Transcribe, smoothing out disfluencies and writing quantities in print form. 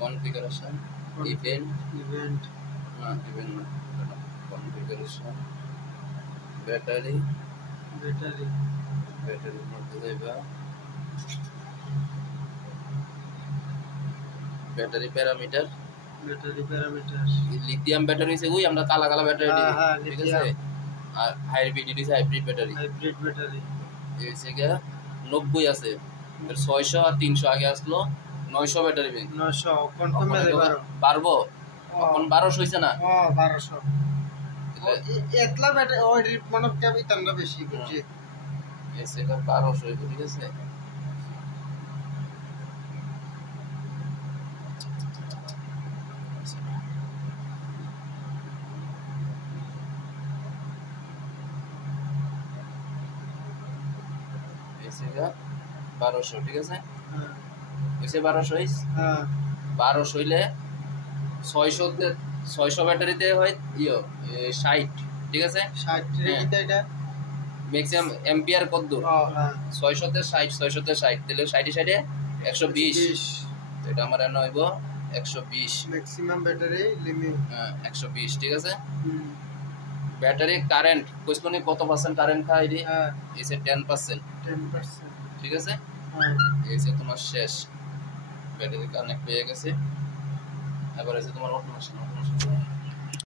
configuration event configuration battery মধ্যে যাইবা battery parameter lithium battery হইছে ওই আমরা কালা কালা ব্যাটারি দিই ঠিক আছে আর হাইব্রিড হইছে হাইব্রিড ব্যাটারি এই হইছে কি 90 আছে এর 600 আর 300 আগে আসলো 900 ব্যাটারি ব্যাংক 900 কোন কমে যাবে পারবো এখন 1200 হইছে না 1200 একলা ব্যাটারি ওই মানে কেবই তান্ডা বেশি বুঝছি এসে 1200 হইছে ঠিক আছে এসে 1200 ঠিক আছে হইছে 1200 হইছে 1200 হইলে 600 ব্যাটারিতে হয় 60 ঠিক আছে 60 এর কিটা এটা ম্যাক্সিমাম एंपियर কত দূর 600 তে 60 তাহলে 60 60 120 এটা আমার এনে হইব 120 ম্যাক্সিমাম ব্যাটারি লিমিট 120 ঠিক আছে ব্যাটারি কারেন্ট কোসকনি কত পার্সেন্ট কারেন্ট খায় রে এসে 10% ঠিক আছে এসে তোমার শেষ ব্যাটারি কানেক্ট হয়ে গেছে এবার এসে তোমার অটোমেশন